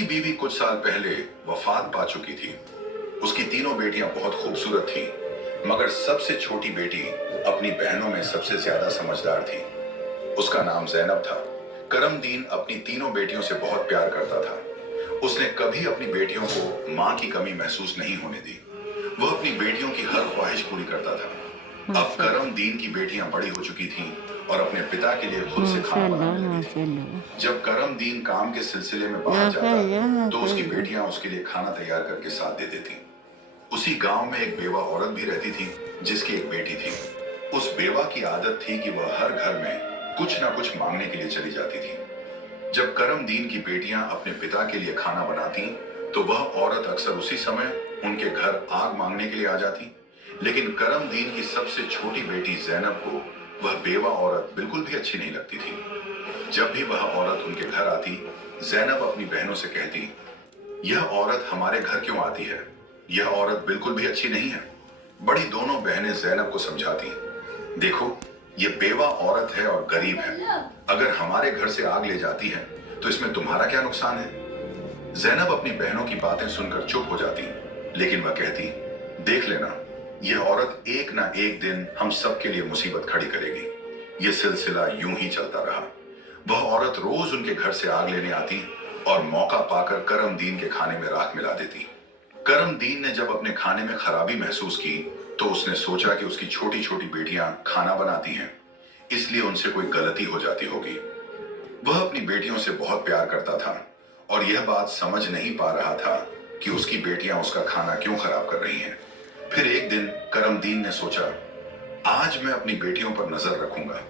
उसकी बीवी कुछ साल पहले वफात पा चुकी थी। उसकी तीनों बेटियां बहुत खूबसूरत थीं, मगर सबसे छोटी बेटी अपनी बहनों में सबसे ज्यादा समझदार थी। उसका नाम ज़ैनब था। करमदीन अपनी तीनों बेटियों से बहुत प्यार करता था। उसने कभी अपनी बेटियों को माँ की कमी महसूस नहीं होने दी। वह अपनी बेटियों की हर ख्वाहिश पूरी करता था। अब करमदीन की बेटियां बड़ी हो चुकी थीं और अपने पिता के लिए खुद से खाना बनाने लगी थीं। जब करमदीन काम के सिलसिले में बाहर जाता, तो उसकी बेटियां उसके लिए खाना तैयार करके साथ दे देती। उसी गांव में एक बेवा औरत भी रहती थी, जिसकी एक बेटी थी। उस बेवा की आदत थी कि वह हर घर में कुछ न कुछ मांगने के लिए चली जाती थी। जब करमदीन की बेटियां अपने पिता के लिए खाना बनाती, तो वह औरत अक्सर उसी समय उनके घर आग मांगने के लिए आ जाती। लेकिन करमदीन की सबसे छोटी बेटी ज़ैनब को वह बेवा औरत बिल्कुल भी अच्छी नहीं लगती थी। जब भी वह औरत उनके घर आती, ज़ैनब अपनी बहनों से कहती, यह औरत हमारे घर क्यों आती है? यह औरत बिल्कुल भी अच्छी नहीं है। बड़ी दोनों बहनें ज़ैनब को समझाती, देखो, ये बेवा औरत है और गरीब है। अगर हमारे घर से आग ले जाती है, तो इसमें तुम्हारा क्या नुकसान है? ज़ैनब अपनी बहनों की बातें सुनकर चुप हो जाती, लेकिन वह कहती, देख लेना, यह औरत एक ना एक दिन हम सबके लिए मुसीबत खड़ी करेगी। यह सिलसिला यूं ही चलता रहा। वह औरत रोज उनके घर से आग लेने आती और मौका पाकर करमदीन के खाने में राख मिला देती। करमदीन ने जब अपने खाने में खराबी महसूस की, तो उसने सोचा कि उसकी छोटी छोटी बेटियां खाना बनाती हैं, इसलिए उनसे कोई गलती हो जाती होगी। वह अपनी बेटियों से बहुत प्यार करता था और यह बात समझ नहीं पा रहा था कि उसकी बेटियां उसका खाना क्यों खराब कर रही हैं। फिर एक दिन करमदीन ने सोचा, आज मैं अपनी बेटियों पर नजर रखूंगा।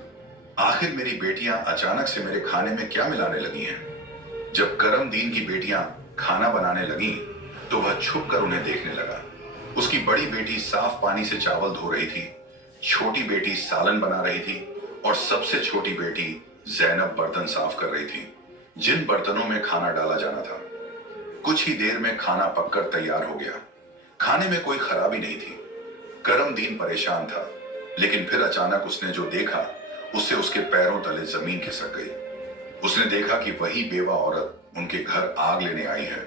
आखिर मेरी बेटियां अचानक से मेरे खाने में क्या मिलाने लगी हैं? जब करमदीन की बेटियां खाना बनाने लगीं, तो वह छुप कर उन्हें देखने लगा। उसकी बड़ी बेटी साफ पानी से चावल धो रही थी, छोटी बेटी सालन बना रही थी और सबसे छोटी बेटी ज़ैनब बर्तन साफ कर रही थी, जिन बर्तनों में खाना डाला जाना था। कुछ ही देर में खाना पककर तैयार हो गया। खाने में कोई खराबी नहीं थी। करमदीन परेशान था, लेकिन फिर अचानक उसने जो देखा, उससे उसके पैरों तले जमीन खिसक गई। उसने देखा कि वही बेवा औरत उनके घर आग लेने आई है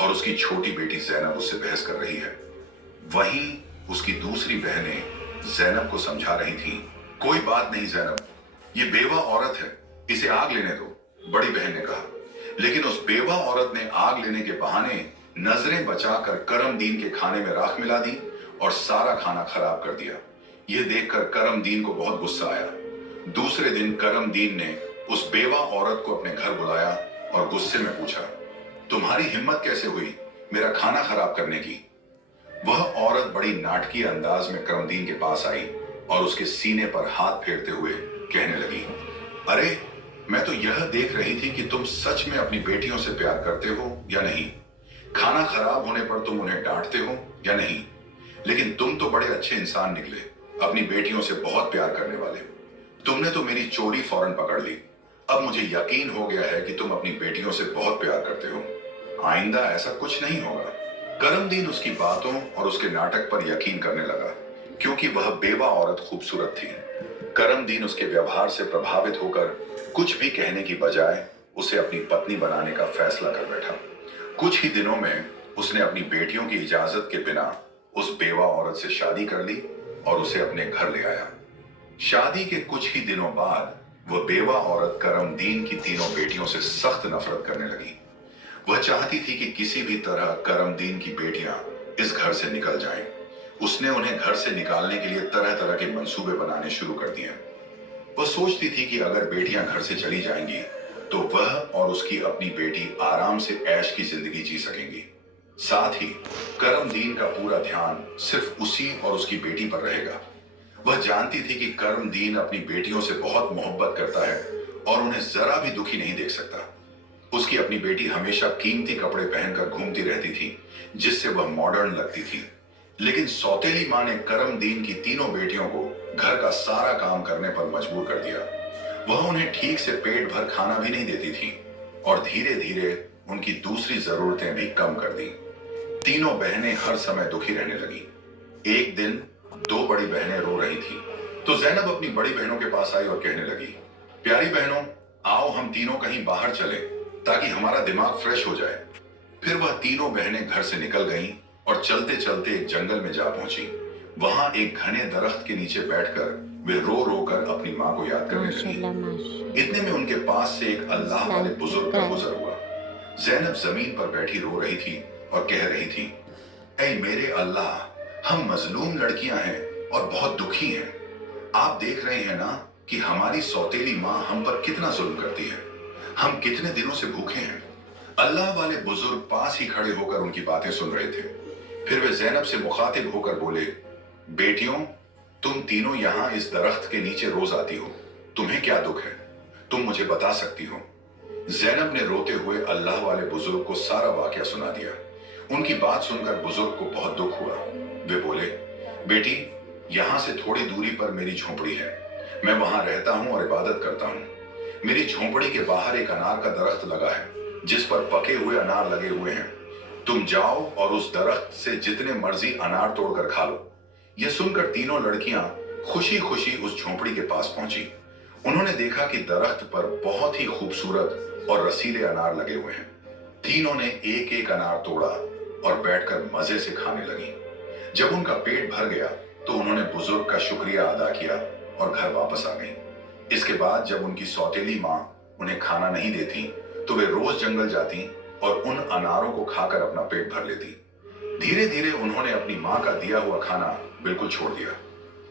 और उसकी छोटी बेटी ज़ैनब उससे बहस कर रही है। वहीं उसकी दूसरी बहनें ज़ैनब को समझा रही थीं, कोई बात नहीं ज़ैनब, ये बेवा औरत है, इसे आग लेने दो, बड़ी बहन ने कहा। लेकिन उस बेवा औरत ने आग लेने के बहाने नजरें बचाकर करमदीन के खाने में राख मिला दी और सारा खाना खराब कर दिया। यह देखकर करमदीन को बहुत गुस्सा आया। दूसरे दिन करमदीन ने उस बेवा औरत को अपने घर बुलाया और गुस्से में पूछा, तुम्हारी हिम्मत कैसे हुई मेरा खाना खराब करने की? वह औरत बड़ी नाटकीय अंदाज में करमदीन के पास आई और उसके सीने पर हाथ फेरते हुए कहने लगी, अरे, मैं तो यह देख रही थी कि तुम सच में अपनी बेटियों से प्यार करते हो या नहीं। खाना खराब होने पर तुम उन्हें डांटते हो या नहीं। लेकिन तुम तो बड़े अच्छे इंसान निकले, अपनी बेटियों से बहुत प्यार करने वाले। तुमने तो मेरी चोरी फौरन पकड़ ली। अब मुझे यकीन हो गया है कि तुम अपनी बेटियों से बहुत प्यार करते हो। आइंदा ऐसा कुछ नहीं होगा। करमदीन उसकी बातों और उसके नाटक पर यकीन करने लगा, क्योंकि वह बेवा औरत खूबसूरत थी। करमदीन उसके व्यवहार से प्रभावित होकर कुछ भी कहने की बजाय उसे अपनी पत्नी बनाने का फैसला कर बैठा। कुछ ही दिनों में उसने अपनी बेटियों की इजाजत के बिना उस बेवा औरत से शादी कर ली और उसे अपने घर ले आया। शादी के कुछ ही दिनों बाद वह बेवा औरत करमदीन की तीनों बेटियों से सख्त नफरत करने लगी। वह चाहती थी कि किसी भी तरह करमदीन की बेटियां इस घर से निकल जाएं। उसने उन्हें घर से निकालने के लिए तरह तरह के मंसूबे बनाने शुरू कर दिए। वह सोचती थी कि अगर बेटियां घर से चली जाएंगी, तो वह और उसकी अपनी बेटी आराम से ऐश की जिंदगी जी सकेंगी। साथ ही करमदीन का पूरा ध्यान सिर्फ उसी और उसकी बेटी पर रहेगा। वह जानती थी कि करमदीन अपनी बेटियों से बहुत मोहब्बत करता है और उन्हें जरा भी दुखी नहीं देख सकता। उसकी अपनी बेटी हमेशा कीमती कपड़े पहनकर घूमती रहती थी, जिससे वह मॉडर्न लगती थी। लेकिन सौतेली मां ने करमदीन की तीनों बेटियों को घर का सारा काम करने पर मजबूर कर दिया। वह उन्हें ठीक से पेट भर खाना भी नहीं देती थी और धीरे धीरे उनकी दूसरी जरूरतें भी कम कर दी। तीनों बहनें हर समय दुखी रहने लगी। एक दिन दो बड़ी बहनें रो रही थी, तो ज़ैनब अपनी बड़ी बहनों के पास आई और कहने लगी, प्यारी बहनों, आओ हम तीनों कहीं बाहर चले। ताकि हमारा दिमाग फ्रेश हो जाए। फिर वह तीनों बहनें घर से निकल गईं और चलते चलते एक जंगल में जा पहुंची। वहां एक घने दरख्त के नीचे बैठकर वे रो रो कर अपनी माँ को याद करने लगी। माशाल्लाह माशाल्लाह। इतने में उनके पास से एक अल्लाह वाले लाइक बुजुर्ग का सब्सक्राइब। गुजर हुआ। जैनब जमीन पर बैठी रो रही थी और कह रही थी, ऐ मेरे अल्लाह, हम मजलूम लड़कियां हैं और बहुत दुखी हैं। आप देख रहे हैं ना कि हमारी सौतेली माँ हम पर कितना जुल्म करती है। हम कितने दिनों से भूखे हैं। अल्लाह वाले बुजुर्ग पास ही खड़े होकर उनकी बातें सुन रहे थे। फिर वे जैनब से मुखातिब होकर बोले, बेटियों, तुम तीनों यहाँ इस दरख्त के नीचे रोज आती हो, तुम्हें क्या दुख है? तुम मुझे बता सकती हो? जैनब ने रोते हुए अल्लाह वाले बुजुर्ग को सारा वाकया सुना दिया। उनकी बात सुनकर बुजुर्ग को बहुत दुख हुआ। वे बोले, बेटी, यहाँ से थोड़ी दूरी पर मेरी झोपड़ी है। मैं वहां रहता हूँ और इबादत करता हूँ। मेरी झोपड़ी के बाहर एक अनार का दरख्त लगा है जिस पर पके हुए अनार लगे हुए हैं। तुम जाओ और उस दरख्त से जितने मर्जी अनार तोड़कर खा लो। यह सुनकर तीनों लड़कियां खुशी खुशी उस झोपड़ी के पास पहुंची। उन्होंने देखा कि दरख्त पर बहुत ही खूबसूरत और रसीले अनार लगे हुए हैं। तीनों ने एक एक अनार तोड़ा और बैठकर मजे से खाने लगी। जब उनका पेट भर गया तो उन्होंने बुजुर्ग का शुक्रिया अदा किया और घर वापस आ गई। इसके बाद जब उनकी सौतेली माँ उन्हें खाना नहीं देती तो वे रोज जंगल जाती और उन अनारों को खाकर अपना पेट भर लेती। धीरे धीरे उन्होंने अपनी माँ का दिया हुआ खाना बिल्कुल छोड़ दिया।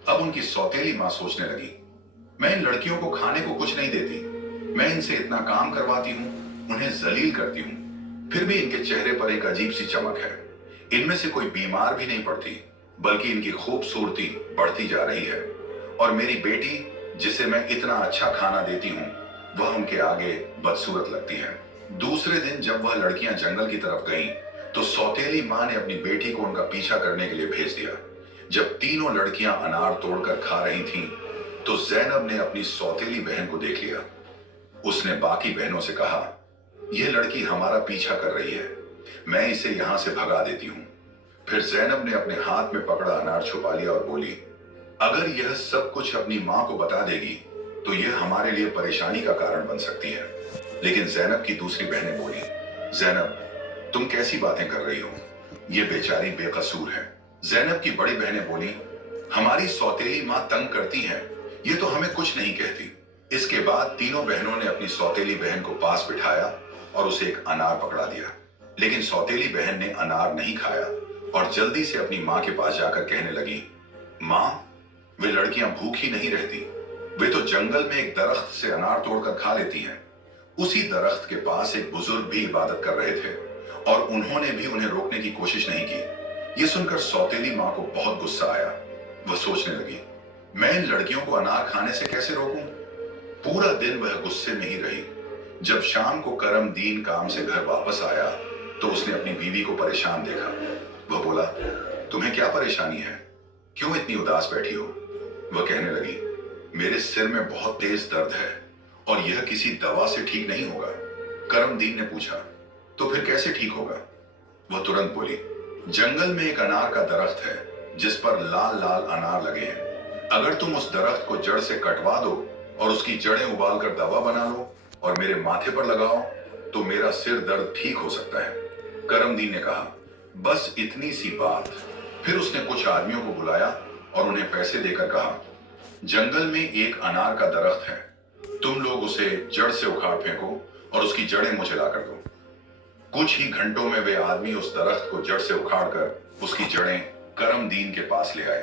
अब उनकी सौतेली माँ सोचने लगी, मैं इन लड़कियों को खाने को कुछ नहीं देती, मैं इनसे इतना काम करवाती हूँ, उन्हें जलील करती हूँ, फिर भी इनके चेहरे पर एक अजीब सी चमक है। इनमें से कोई बीमार भी नहीं पड़ती, बल्कि इनकी खूबसूरती बढ़ती जा रही है। और मेरी बेटी, जिसे मैं इतना अच्छा खाना देती हूँ, वह उनके आगे बदसूरत लगती है। दूसरे दिन जब वह लड़कियां जंगल की तरफ गईं, तो सौतेली माँ ने अपनी बेटी को उनका पीछा करने के लिए भेज दिया। जब तीनों लड़कियां अनार तोड़कर खा रही थीं, तो जैनब ने अपनी सौतेली बहन को देख लिया। उसने बाकी बहनों से कहा, यह लड़की हमारा पीछा कर रही है, मैं इसे यहां से भगा देती हूं। फिर जैनब ने अपने हाथ में पकड़ा अनार छुपा लिया और बोली, अगर यह सब कुछ अपनी माँ को बता देगी तो यह हमारे लिए परेशानी का कारण बन सकती है। लेकिन जैनब की दूसरी बहनें बोली, जैनब, तुम कैसी बातें कर रही हो? ये बेचारी बेकसूर है। जैनब की बड़ी बहनें बोली, हमारी सौतेली माँ तंग करती है, ये तो हमें कुछ नहीं कहती। इसके बाद तीनों बहनों ने अपनी सौतेली बहन को पास बिठाया और उसे एक अनार पकड़ा दिया। लेकिन सौतेली बहन ने अनार नहीं खाया और जल्दी से अपनी माँ के पास जाकर कहने लगी, माँ, वे लड़कियां भूखी नहीं रहती, वे तो जंगल में एक दरख्त से अनार तोड़कर खा लेती हैं। उसी दरख्त के पास एक बुजुर्ग भी इबादत कर रहे थे और उन्होंने भी उन्हें रोकने की कोशिश नहीं की। ये सुनकर सौतेली माँ को बहुत गुस्सा आया। वह सोचने लगी, मैं इन लड़कियों को अनार खाने से कैसे रोकूं? पूरा दिन वह गुस्से में ही रही। जब शाम को करमदीन काम से घर वापस आया तो उसने अपनी बीवी को परेशान देखा। वह बोला, तुम्हें क्या परेशानी है? क्यों इतनी उदास बैठी हो? वह कहने लगी, मेरे सिर में बहुत तेज दर्द है और यह किसी दवा से ठीक नहीं होगा। करमदीन ने पूछा, तो फिर कैसे ठीक होगा? वह तुरंत बोली, जंगल में एक अनार का दरख्त है जिस पर लाल लाल अनार लगे हैं। अगर तुम उस दरख्त को जड़ से कटवा दो और उसकी जड़ें उबाल कर दवा बना लो और मेरे माथे पर लगाओ तो मेरा सिर दर्द ठीक हो सकता है। करमदीन ने कहा, बस इतनी सी बात। फिर उसने कुछ आदमियों को बुलाया और उन्हें पैसे देकर कहा, जंगल में एक अनार का दरख्त है, तुम लोग उसे जड़ से उखाड़ फेंको और उसकी जड़ें मुझे ला कर दो। कुछ ही घंटों में वे आदमी उस दरख्त को जड़ से उखाड़कर उसकी जड़ें करमदीन के पास ले आए।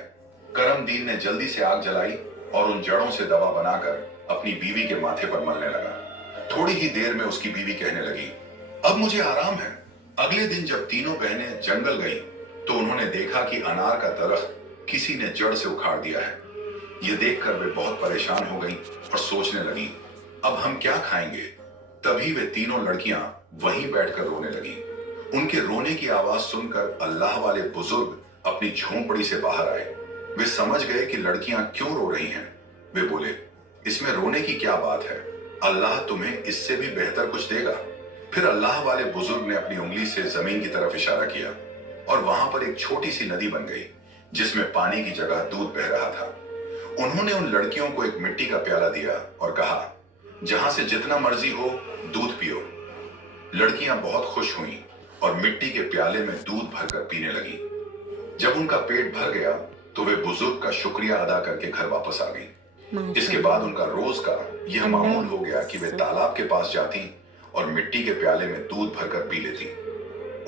करमदीन ने जल्दी से आग जलाई और उन जड़ों से दवा बनाकर अपनी बीवी के माथे पर मलने लगा। थोड़ी ही देर में उसकी बीवी कहने लगी, अब मुझे आराम है। अगले दिन जब तीनों बहनें जंगल गईं, तो उन्होंने देखा कि अनार का दरख्त किसी ने जड़ से उखाड़ दिया है। यह देखकर वे बहुत परेशान हो गईं और सोचने लगी, अब हम क्या खाएंगे? तभी वे तीनों लड़कियां वहीं बैठकर रोने लगीं। उनके रोने की आवाज सुनकर अल्लाह वाले बुजुर्ग अपनी झोंपड़ी से बाहर आए। वे समझ गए कि लड़कियां क्यों रो रही हैं। वे बोले, इसमें रोने की क्या बात है? अल्लाह तुम्हें इससे भी बेहतर कुछ देगा। फिर अल्लाह वाले बुजुर्ग ने अपनी उंगली से जमीन की तरफ इशारा किया और वहां पर एक छोटी सी नदी बन गई जिसमें पानी की जगह दूध बह रहा था। उन्होंने उन लड़कियों को एक मिट्टी का प्याला दिया और कहा, जहां से जितना मर्जी हो दूध पियो। लड़कियां बहुत खुश हुईं और मिट्टी के प्याले में दूध भरकर पीने लगी। जब उनका पेट भर गया तो वे बुजुर्ग का शुक्रिया अदा करके घर वापस आ गईं। इसके बाद उनका रोज का यह मामूल हो गया कि वे तालाब के पास जाती और मिट्टी के प्याले में दूध भरकर पी लेती।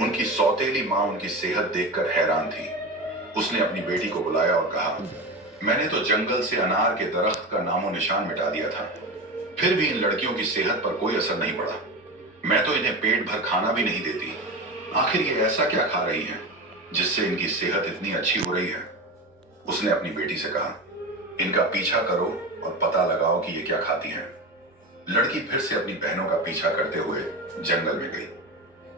उनकी सौतेली माँ उनकी सेहत देखकर हैरान थी। उसने अपनी बेटी को बुलाया और कहा, मैंने तो जंगल से अनार के दरख्त का नामो निशान मिटा दिया था, फिर भी इन लड़कियों की सेहत पर कोई असर नहीं पड़ा। मैं तो इन्हें पेट भर खाना भी नहीं देती। आखिर ये ऐसा क्या खा रही हैं जिससे इनकी सेहत इतनी अच्छी हो रही है? उसने अपनी बेटी से कहा, इनका पीछा करो और पता लगाओ कि ये क्या खाती हैं। लड़की फिर से अपनी बहनों का पीछा करते हुए जंगल में गई।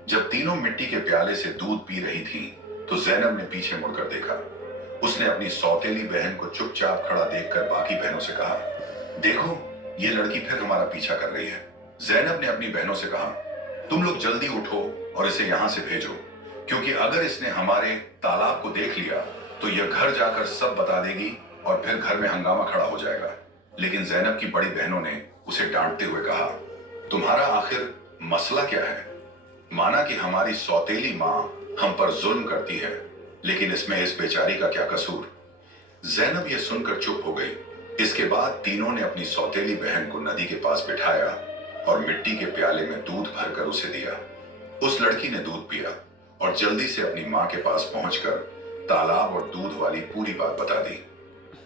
जब तीनों मिट्टी के प्याले से दूध पी रही थीं, तो जैनब ने पीछे मुड़कर देखा। उसने अपनी सौतेली बहन को चुपचाप खड़ा देखकर बाकी बहनों से कहा, देखो ये लड़की फिर हमारा पीछा कर रही है। जैनब ने अपनी बहनों से कहा, तुम लोग जल्दी उठो और इसे यहां से भेजो, क्योंकि अगर इसने हमारे तालाब को देख लिया तो यह घर जाकर सब बता देगी और फिर घर में हंगामा खड़ा हो जाएगा। लेकिन जैनब की बड़ी बहनों ने उसे डांटते हुए कहा, तुम्हारा आखिर मसला क्या है? माना कि हमारी सौतेली माँ हम पर जुल्म करती है, लेकिन इसमें इस बेचारी का क्या कसूर? जैनब यह सुनकर चुप हो गई। इसके बाद तीनों ने अपनी सौतेली बहन को नदी के पास बिठाया और मिट्टी के प्याले में दूध भरकर उसे दिया। उस लड़की ने दूध पिया और जल्दी से अपनी माँ के पास पहुंचकर तालाब और दूध वाली पूरी बात बता दी।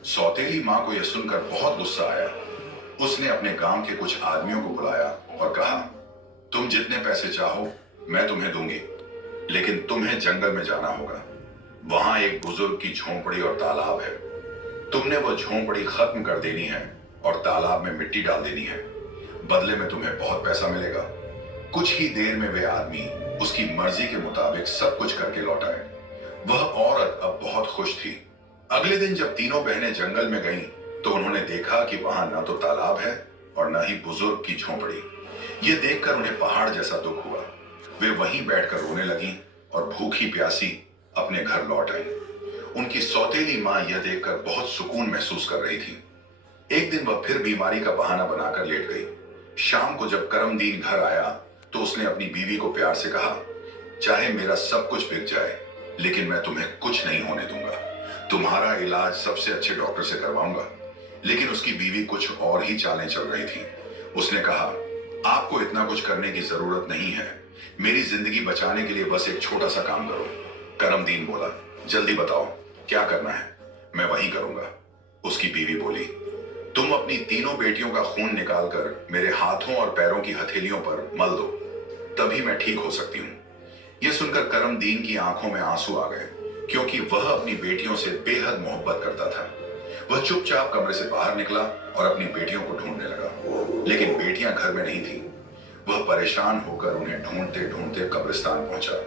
सौतेली माँ को यह सुनकर बहुत गुस्सा आया। उसने अपने गांव के कुछ आदमियों को बुलाया और कहा, तुम जितने पैसे चाहो मैं तुम्हें दूंगी, लेकिन तुम्हें जंगल में जाना होगा। वहां एक बुजुर्ग की झोंपड़ी और तालाब है। तुमने वो झोंपड़ी खत्म कर देनी है और तालाब में मिट्टी डाल देनी है। बदले में तुम्हें बहुत पैसा मिलेगा। कुछ ही देर में वे आदमी उसकी मर्जी के मुताबिक सब कुछ करके लौट आए। वह औरत अब बहुत खुश थी। अगले दिन जब तीनों बहनें जंगल में गईं, तो उन्होंने देखा कि वहां न तो तालाब है और न ही बुजुर्ग की झोंपड़ी। ये देखकर उन्हें पहाड़ जैसा दुख हुआ। वे वहीं बैठकर रोने लगीं और भूखी प्यासी अपने घर लौट आई। उनकी सौतेली माँ यह देखकर बहुत सुकून महसूस कर रही थी। एक दिन वह फिर बीमारी का बहाना बनाकर लेट गई। शाम को जब करमदीन घर आया तो उसने अपनी बीवी को प्यार से कहा, चाहे मेरा सब कुछ बिक जाए, लेकिन मैं तुम्हें कुछ नहीं होने दूंगा। तुम्हारा इलाज सबसे अच्छे डॉक्टर से करवाऊंगा। लेकिन उसकी बीवी कुछ और ही चालें चल रही थी। उसने कहा, आपको इतना कुछ करने की जरूरत नहीं है। मेरी जिंदगी बचाने के लिए बस एक छोटा सा काम करो। करमदीन बोला, जल्दी बताओ क्या करना है, मैं वही करूंगा। उसकी बीवी बोली, तुम अपनी तीनों बेटियों का खून निकालकर मेरे हाथों और पैरों की हथेलियों पर मल दो, तभी मैं ठीक हो सकती हूँ। यह सुनकर करमदीन की आंखों में आंसू आ गए, क्योंकि वह अपनी बेटियों से बेहद मोहब्बत करता था। वह चुपचाप कमरे से बाहर निकला और अपनी बेटियों को ढूंढने लगा, लेकिन बेटियां घर में नहीं थीं। वह परेशान होकर उन्हें ढूंढते ढूंढते कब्रिस्तान पहुंचा।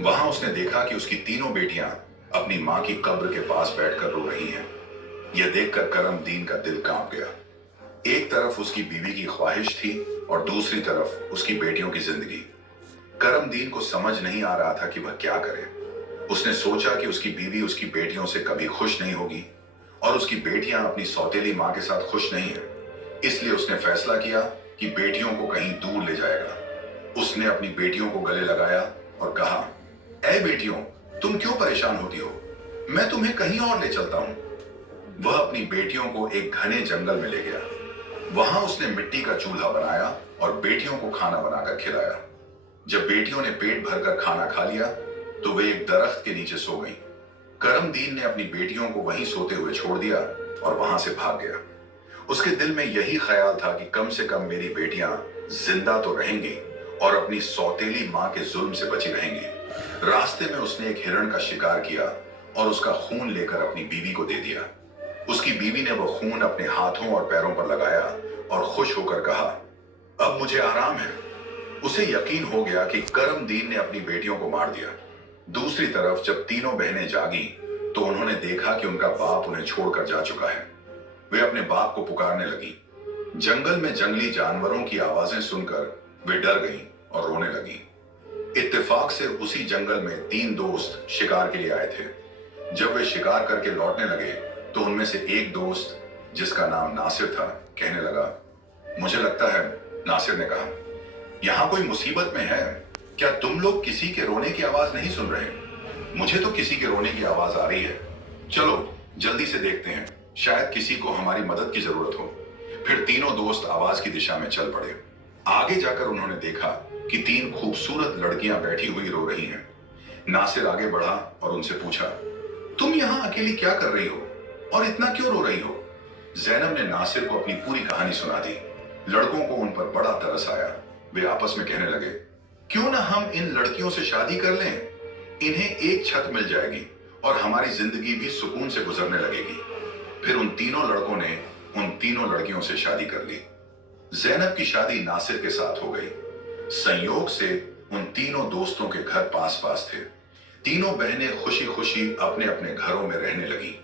वहां उसने देखा कि उसकी तीनों बेटियां अपनी मां की कब्र के पास बैठकर रो रही हैं। यह देखकर करमदीन का दिल कांप गया। एक तरफ उसकी बीवी की ख्वाहिश थी और दूसरी तरफ उसकी बेटियों की जिंदगी। करमदीन को समझ नहीं आ रहा था कि वह क्या करे। उसने सोचा कि उसकी बीवी उसकी बेटियों से कभी खुश नहीं होगी और उसकी बेटियां अपनी सौतेली मां के साथ खुश नहीं है। इसलिए उसने फैसला किया कि बेटियों को कहीं दूर ले जाएगा। उसने अपनी बेटियों को गले लगाया और कहा, ऐ बेटियों, तुम क्यों परेशान होती हो? मैं तुम्हें कहीं और ले चलता हूं। वह अपनी बेटियों को एक घने जंगल में ले गया। वहां उसने मिट्टी का चूल्हा बनाया और बेटियों को खाना बनाकर खिलाया। जब बेटियों ने पेट भरकर खाना खा लिया तो वे एक दरख्त के नीचे सो गईं। करमदीन ने अपनी बेटियों को वहीं सोते हुए छोड़ दिया और वहां से भाग गया। उसके दिल में यही ख्याल था कि कम से कम मेरी बेटियां जिंदा तो रहेंगी और अपनी सौतेली मां के जुल्म से बची रहेंगी। रास्ते में उसने एक हिरण का शिकार किया और उसका खून लेकर अपनी बीवी को दे दिया। उसकी बीवी ने वो खून अपने हाथों और पैरों पर लगाया और खुश होकर कहा, अब मुझे आराम है। उसे यकीन हो गया कि करमदीन ने अपनी बेटियों को मार दिया। दूसरी तरफ जब तीनों बहनें जागी तो उन्होंने देखा कि उनका बाप उन्हें छोड़कर जा चुका है। वे अपने बाप को पुकारने लगी। जंगल में जंगली जानवरों की आवाजें सुनकर वे डर गईं और रोने लगी। इत्तेफाक से उसी जंगल में 3 दोस्त शिकार के लिए आए थे। जब वे शिकार करके लौटने लगे तो उनमें से एक दोस्त, जिसका नाम नासिर था, कहने लगा, मुझे लगता है, नासिर ने कहा, यहाँ कोई मुसीबत में है? क्या तुम लोग किसी के रोने की आवाज नहीं सुन रहे? मुझे तो किसी के रोने की आवाज आ रही है। चलो जल्दी से देखते हैं, शायद किसी को हमारी मदद की जरूरत हो। फिर तीनों दोस्त आवाज की दिशा में चल पड़े। आगे जाकर उन्होंने देखा कि तीन खूबसूरत लड़कियां बैठी हुई रो रही हैं। नासिर आगे बढ़ा और उनसे पूछा, तुम यहाँ अकेली क्या कर रही हो और इतना क्यों रो रही हो? जैनब ने नासिर को अपनी पूरी कहानी सुना दी। लड़कों को उन पर बड़ा तरस आया। वे आपस में कहने लगे, क्यों ना हम इन लड़कियों से शादी कर लें? इन्हें एक छत मिल जाएगी और हमारी जिंदगी भी सुकून से गुजरने लगेगी। फिर उन तीनों लड़कों ने उन तीनों लड़कियों से शादी कर ली। जैनब की शादी नासिर के साथ हो गई। संयोग से उन तीनों दोस्तों के घर पास पास थे। तीनों बहनें खुशी खुशी अपने अपने घरों में रहने लगी।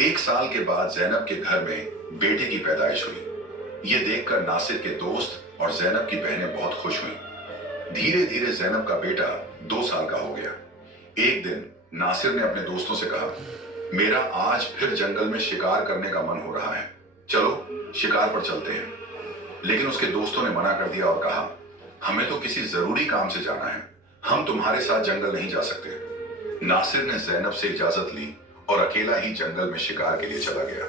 एक साल के बाद जैनब के घर में बेटे की पैदाइश हुई। ये देखकर नासिर के दोस्त और जैनब की बहनें बहुत खुश हुई। धीरे धीरे जैनब का बेटा 2 साल का हो गया। एक दिन नासिर ने अपने दोस्तों से कहा, मेरा आज फिर जंगल में शिकार करने का मन हो रहा है, चलो शिकार पर चलते हैं। लेकिन उसके दोस्तों ने मना कर दिया और कहा, हमें तो किसी जरूरी काम से जाना है, हम तुम्हारे साथ जंगल नहीं जा सकते। नासिर ने जैनब से इजाजत ली और अकेला ही जंगल में शिकार के लिए चला गया।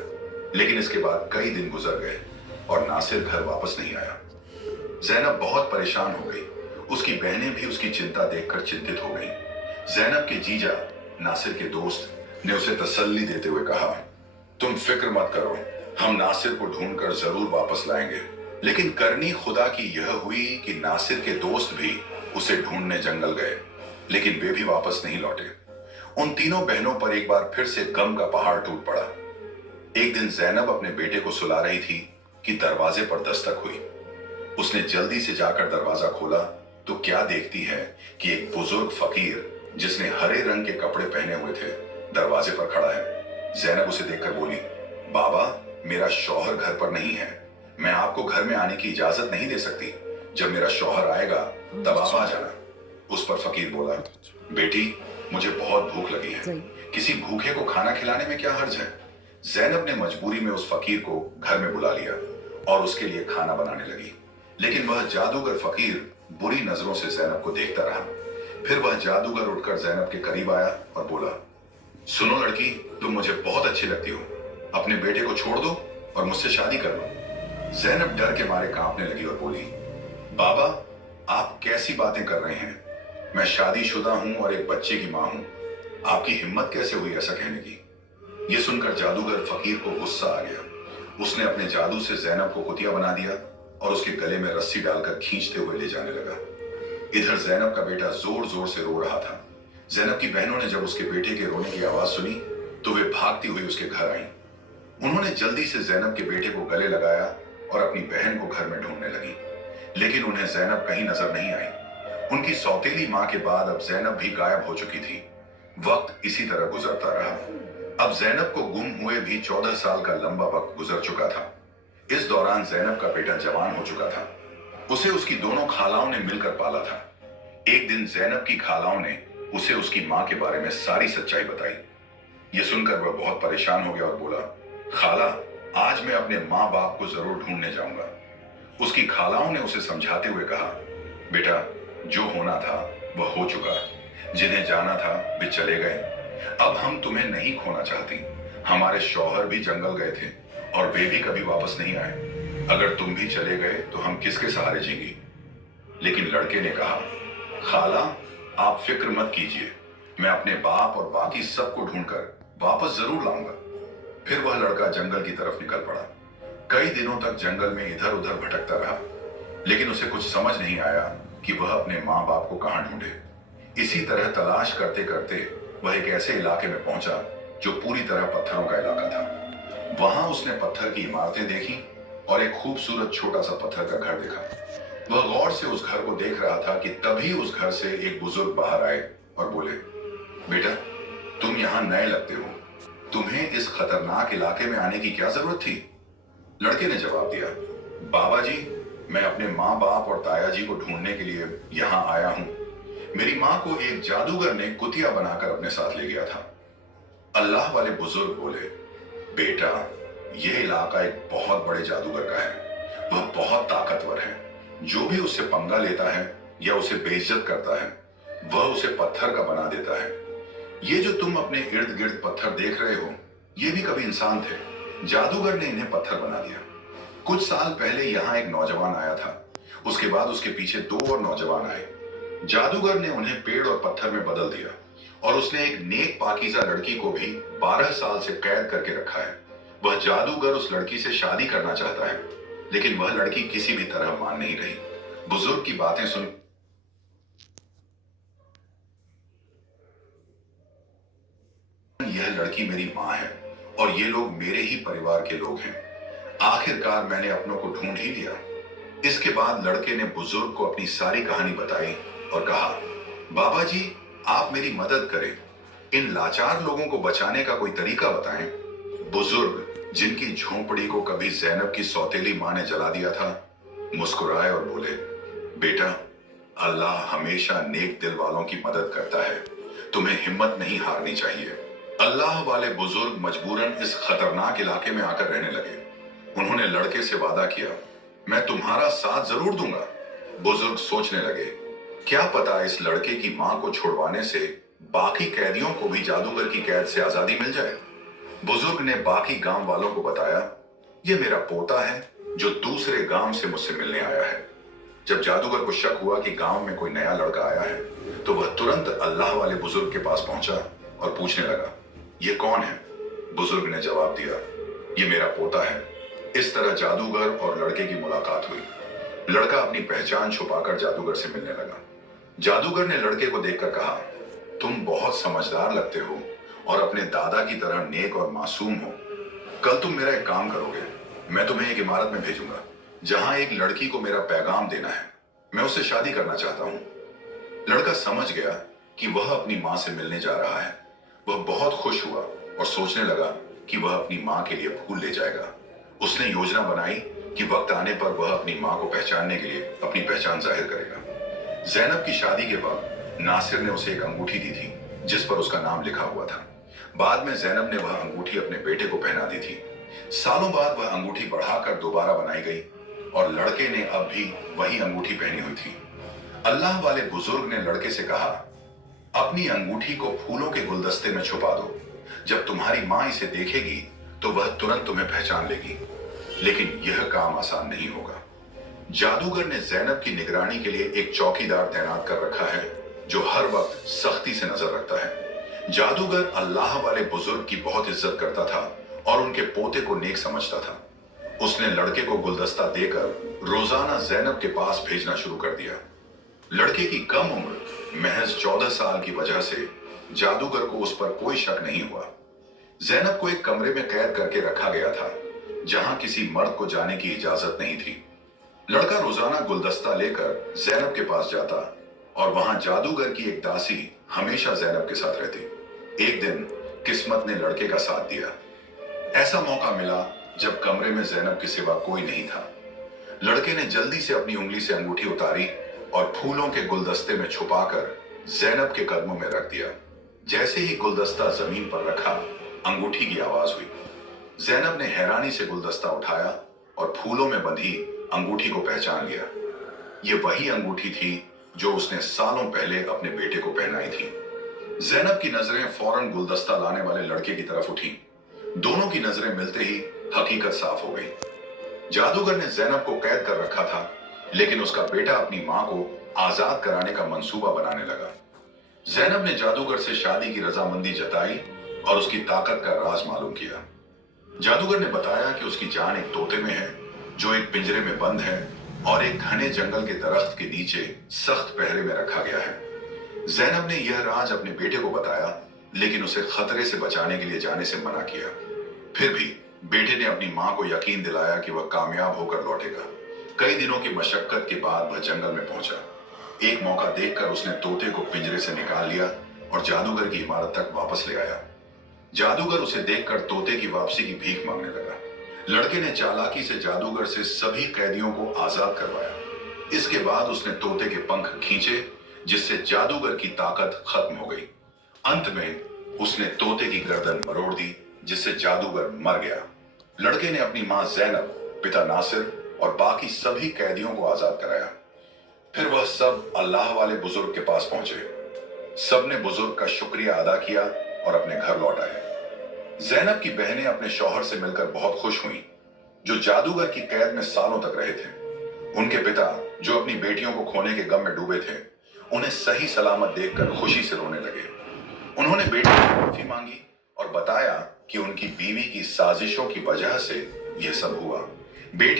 लेकिन इसके बाद कई दिन गुजर गए और नासिर घर वापस नहीं आया। जैनब बहुत परेशान हो गई। उसकी बहनें भी उसकी चिंता देखकर चिंतित हो गईं। जैनब के जीजा नासिर के दोस्त ने उसे तसल्ली देते हुए कहा, तुम फिक्र मत करो, हम नासिर को ढूंढकर जरूर वापस लाएंगे। लेकिन करनी खुदा की यह हुई कि नासिर के दोस्त भी उसे ढूंढने जंगल गए, लेकिन वे भी वापस नहीं लौटे। उन तीनों बहनों पर एक बार फिर से गम का पहाड़ टूट पड़ा। एक दिन जैनब अपने बेटे को सुला रही थी कि दरवाजे पर दस्तक हुई। उसने जल्दी से जाकर दरवाजा खोला तो क्या देखती है कि एक बुजुर्ग फकीर जिसने हरे रंग के कपड़े पहने हुए थे दरवाजे पर खड़ा है। जैनब उसे देखकर बोली, बाबा मेरा शौहर घर पर नहीं है, मैं आपको घर में आने की इजाजत नहीं दे सकती। जब मेरा शौहर आएगा तब आप आ जाना। उस पर फकीर बोला, बेटी मुझे बहुत भूख लगी है, किसी भूखे को खाना खिलाने में क्या हर्ज है। जैनब ने मजबूरी में उस फकीर को घर में बुला लिया और उसके लिए खाना बनाने लगी। लेकिन वह जादूगर फकीर बुरी नजरों से जैनब को देखता रहा। फिर वह जादूगर उठकर जैनब के करीब आया और बोला, सुनो लड़की, तुम मुझे बहुत अच्छी लगती हो, अपने बेटे को छोड़ दो और मुझसे शादी कर लो। जैनब डर के मारे कांपने लगी और बोली, बाबा आप कैसी बातें कर रहे हैं? मैं शादीशुदा हूं और एक बच्चे की मां हूं, आपकी हिम्मत कैसे हुई ऐसा कहने की? यह सुनकर जादूगर फकीर को गुस्सा आ गया। उसने अपने जादू से जैनब को कुतिया बना दिया और उसके गले में रस्सी डालकर खींचते हुए ले जाने लगा। इधर जैनब का बेटा जोर जोर से रो रहा था। जैनब की बहनों ने जब उसके बेटे के रोने की आवाज सुनी तो वे भागती हुई उसके घर आईं। उन्होंने जल्दी से जैनब के बेटे को गले लगाया और अपनी बहन को घर में ढूंढने लगी, लेकिन उन्हें जैनब कहीं नजर नहीं आई। उनकी सौतेली मां के बाद अब जैनब भी गायब हो चुकी थी। वक्त इसी तरह गुजरता रहा। अब जैनब को गुम हुए भी 14 साल का लंबा वक्त गुजर चुका था। इस दौरान जैनब का बेटा जवान हो चुका था। उसे उसकी दोनों खालाओं ने मिलकर पाला था। एक दिन जैनब की खालाओं ने उसे उसकी मां के बारे में सारी सच्चाई बताई। यह सुनकर वह बहुत परेशान हो गया और बोला, खाला आज मैं अपने माँ बाप को जरूर ढूंढने जाऊंगा। उसकी खालाओं ने उसे समझाते हुए कहा, बेटा जो होना था वह हो चुका, जिन्हें जाना था वे चले गए। अब हम तुम्हें नहीं खोना चाहती। हमारे शौहर भी जंगल गए थे और वे भी कभी वापस नहीं आए। अगर तुम भी चले गए तो हम किसके सहारे जीएंगी? लेकिन लड़के ने कहा, खाला आप फिक्र मत कीजिए, मैं अपने बाप और बाकी सबको ढूंढकर वापस जरूर लाऊंगा। फिर वह लड़का जंगल की तरफ निकल पड़ा। कई दिनों तक जंगल में इधर उधर भटकता रहा, लेकिन उसे कुछ समझ नहीं आया कि वह अपने माँ बाप को कहां ढूंढे। इसी तरह तलाश करते करते वह एक ऐसे इलाके में पहुंचा जो पूरी तरह पत्थरों का इलाका था। वहां उसने पत्थर की इमारतें देखी और एक खूबसूरत छोटा सा पत्थर का घर देखा। वह गौर से उस घर को देख रहा था कि तभी उस घर से एक बुजुर्ग बाहर आए और बोले, बेटा तुम यहाँ नए लगते हो, तुम्हें इस खतरनाक इलाके में आने की क्या जरूरत थी? लड़के ने जवाब दिया, बाबा जी मैं अपने माँ बाप और ताया जी को ढूंढने के लिए यहाँ आया हूँ। मेरी माँ को एक जादूगर ने कुतिया बनाकर अपने साथ ले गया था। अल्लाह वाले बुजुर्ग बोले, बेटा यह इलाका एक बहुत बड़े जादूगर का है, वह बहुत ताकतवर है। जो भी उससे पंगा लेता है या उसे बेइज्जत करता है, वह उसे पत्थर का बना देता है। ये जो तुम अपने इर्द गिर्द पत्थर देख रहे हो, ये भी कभी इंसान थे। जादूगर ने इन्हें पत्थर बना दिया। कुछ साल पहले यहाँ एक नौजवान आया था। उसके बाद उसके पीछे दो और नौजवान आए। जादूगर ने उन्हें पेड़ और पत्थर में बदल दिया और उसने एक नेक पाकीज़ा लड़की को भी 12 साल से कैद करके रखा है। वह जादूगर उस लड़की से शादी करना चाहता है, लेकिन वह लड़की किसी भी तरह मान नहीं रही। बुजुर्ग की बातें सुन यह लड़की मेरी माँ है और ये लोग मेरे ही परिवार के लोग हैं। आखिरकार मैंने अपनों को ढूंढ ही लिया। इसके बाद लड़के ने बुजुर्ग को अपनी सारी कहानी बताई और कहा, बाबा जी, आप मेरी मदद करें। इन लाचार लोगों को बचाने का कोई तरीका बताएं। बुजुर्ग, जिनकी झोंपड़ी को कभी जैनब की सौतेली माँ ने जला दिया था, मुस्कुराए और बोले, बेटा, अल्लाह हमेशा नेक दिल वालों की मदद करता है। तुम्हें हिम्मत नहीं हारनी चाहिए। अल्लाह वाले बुजुर्ग मजबूरन इस खतरनाक इलाके में आकर रहने लगे। उन्होंने लड़के से वादा किया, मैं तुम्हारा साथ जरूर दूंगा। बुजुर्ग सोचने लगे, क्या पता इस लड़के की मां को छुड़वाने से बाकी कैदियों को भी जादूगर की कैद से आजादी मिल जाए। बुजुर्ग ने बाकी गांव वालों को बताया, ये मेरा पोता है जो दूसरे गांव से मुझसे मिलने आया है। जब जादूगर को शक हुआ कि गांव में कोई नया लड़का आया है, तो वह तुरंत अल्लाह वाले बुजुर्ग के पास पहुंचा और पूछने लगा, ये कौन है? बुजुर्ग ने जवाब दिया, ये मेरा पोता है। इस तरह जादूगर और लड़के की मुलाकात हुई। लड़का अपनी पहचान छुपाकर जादूगर से मिलने लगा। जादूगर ने लड़के को देखकर कहा, तुम बहुत समझदार लगते हो और अपने दादा की तरह नेक और मासूम हो। कल तुम मेरा एक काम करोगे। मैं तुम्हें एक इमारत में भेजूंगा जहां एक लड़की को मेरा पैगाम देना है। मैं उससे शादी करना चाहता हूं। लड़का समझ गया कि वह अपनी मां से मिलने जा रहा है। वह बहुत खुश हुआ और सोचने लगा कि वह अपनी मां के लिए फूल ले जाएगा। उसने योजना बनाई कि वक्त आने पर वह अपनी मां को पहचानने के लिए अपनी पहचान जाहिर करेगा। जैनब की शादी के वक्त नासिर ने उसे एक अंगूठी दी थी जिस पर उसका नाम लिखा हुआ था। बाद में जैनब ने वह अंगूठी अपने बेटे को पहना दी थी। सालों बाद वह अंगूठी बढ़ाकर दोबारा बनाई गई और लड़के ने अब भी वही अंगूठी पहनी हुई थी। अल्लाह वाले बुजुर्ग ने लड़के से कहा, अपनी अंगूठी को फूलों के गुलदस्ते में छुपा दो। जब तुम्हारी मां इसे देखेगी तो वह तुरंत तुम्हें पहचान लेगी। लेकिन यह काम आसान नहीं होगा। जादूगर ने जैनब की निगरानी के लिए एक चौकीदार तैनात कर रखा है जो हर वक्त सख्ती से नजर रखता है। जादूगर अल्लाह वाले बुजुर्ग की बहुत इज्जत करता था और उनके पोते को नेक समझता था। उसने लड़के को गुलदस्ता देकर रोजाना जैनब के पास भेजना शुरू कर दिया। लड़के की कम उम्र महज 14 साल की वजह से जादूगर को उस पर कोई शक नहीं हुआ। जैनब को एक कमरे में कैद करके रखा गया था जहां किसी मर्द को जाने की इजाजत नहीं थी। लड़का रोजाना गुलदस्ता लेकर जैनब के पास जाता और वहां जादूगर की एक दासी हमेशा जैनब के साथ रहती। एक दिन किस्मत ने लड़के का साथ दिया। ऐसा मौका मिला जब कमरे में जैनब के सिवा कोई नहीं था। लड़के ने जल्दी से अपनी उंगली से अंगूठी उतारी और फूलों के गुलदस्ते में छुपाकर जैनब के कदमों में रख दिया। जैसे ही गुलदस्ता जमीन पर रखा, अंगूठी की आवाज हुई। जैनब ने हैरानी से गुलदस्ता उठाया और फूलों में बंधी अंगूठी को पहचान लिया। ये वही अंगूठी थी जो उसने सालों पहले अपने बेटे को पहनाई थी। जैनब की नजरें फौरन गुलदस्ता लाने वाले लड़के की तरफ उठी। दोनों की नजरें मिलते ही हकीकत साफ हो गई। जादूगर ने जैनब को कैद कर रखा था, लेकिन उसका बेटा अपनी मां को आजाद कराने का मंसूबा बनाने लगा। जैनब ने जादूगर से शादी की रजामंदी जताई और उसकी ताकत का राज मालूम किया। जादूगर ने बताया कि उसकी जान एक तोते में है जो एक पिंजरे में बंद है और एक घने जंगल के दरख्त के नीचे सख्त पहरे में रखा गया है। जैनब ने यह राज अपने बेटे को बताया, लेकिन उसे खतरे से बचाने के लिए जाने से मना किया। फिर भी बेटे ने अपनी मां को यकीन दिलाया कि वह कामयाब होकर लौटेगा। कई दिनों की मशक्कत के बाद वह जंगल में पहुंचा। एक मौका देखकर उसने तोते को पिंजरे से निकाल लिया और जादूगर की इमारत तक वापस ले आया। जादूगर उसे देखकर तोते की वापसी की भीख मांगने लगा। लड़के ने चालाकी से जादूगर से सभी कैदियों को आजाद करवाया। इसके बाद उसने तोते के पंख खींचे, जिससे जादूगर की ताकत खत्म हो गई। अंत में उसने तोते की गर्दन मरोड़ दी, जिससे जादूगर मर गया। लड़के ने अपनी मां जैनब, पिता नासिर और बाकी सभी कैदियों को आजाद कराया। फिर वह सब अल्लाह वाले बुजुर्ग के पास पहुंचे। सबने बुजुर्ग का शुक्रिया अदा किया और अपने घर लौट आए। जैनब की बहनें अपने शौहर से मिलकर बहुत खुश हुईं, जो जादूगर की कैद में सालों तक रहे थे। उनके पिता, जो अपनी बेटियों को खोने के गम में डूबे थे, उन्हें सही सलामत देखकर खुशी से रोने लगे। उन्होंने बेटी से माफी मांगी और बताया कि उनकी बीवी की साजिशों की वजह से यह सब हुआ। बेटी